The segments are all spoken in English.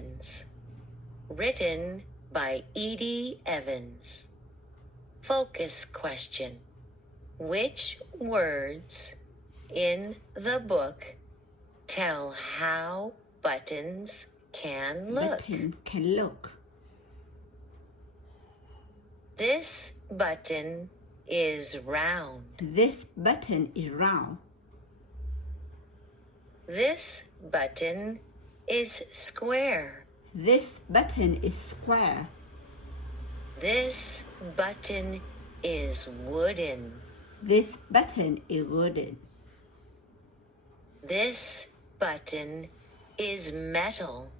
Buttons. Written by Edie Evans. Focus question. Which words in the book tell how buttons can look? Button can look. This button is round. This button is round. This button is square. This button is square. This button is wooden. This button is wooden. This button is metal.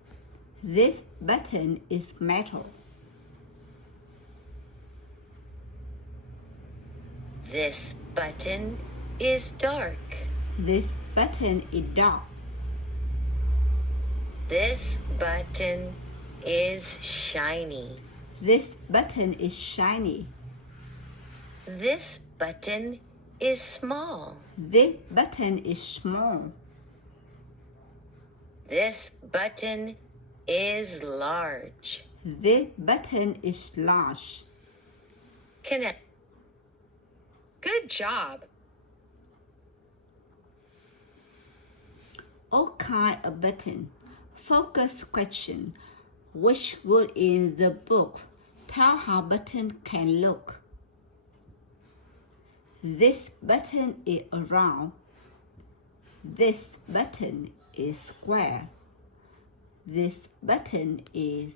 This button is metal. This button is dark. This button is dark. This button is shiny. This button is shiny. This button is small. This button is small. This button is large. This button is large. Connect. Good job. All kind of button. Focus question. Which word in the book tell how button can look? This button is round. This button is square. This button is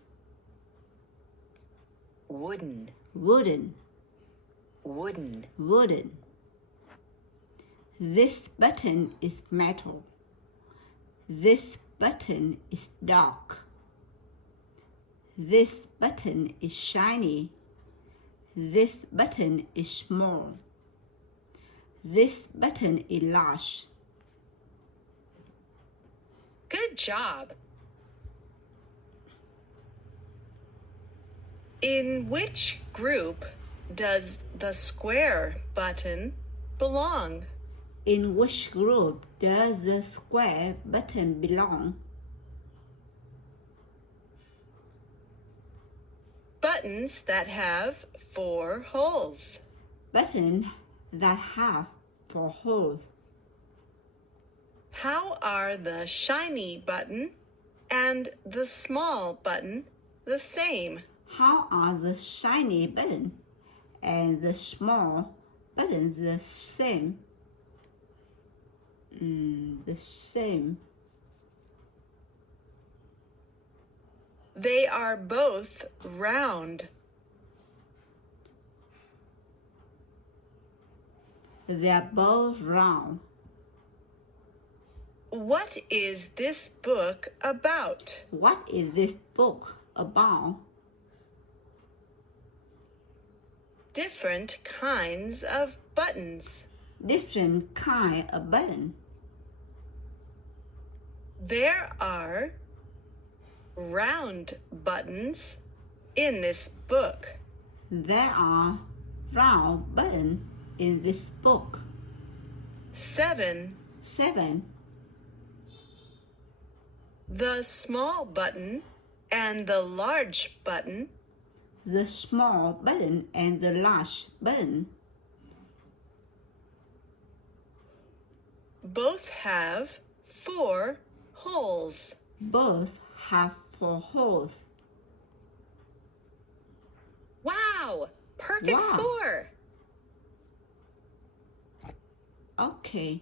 Wooden. wooden. Wooden. Wooden. This button is metal. This button is dark. This button is shiny. This button is small. This button is large. Good job. In which group does the square button belong? In which group does the square button belong? Buttons that have 4 holes. Buttons that have 4 holes. How are the shiny button and the small button the same? How are the shiny button and the small button the same? The same. They are both round. They are both round. What is this book about? What is this book about? Different kinds of buttons. Different kind of button. There are round buttons in this book. There are round buttons in this book. 7. 7. The small button and the large button The small button and the large button both have 4 holes. both have 4 holes. Wow! Perfect Wow. score! Okay.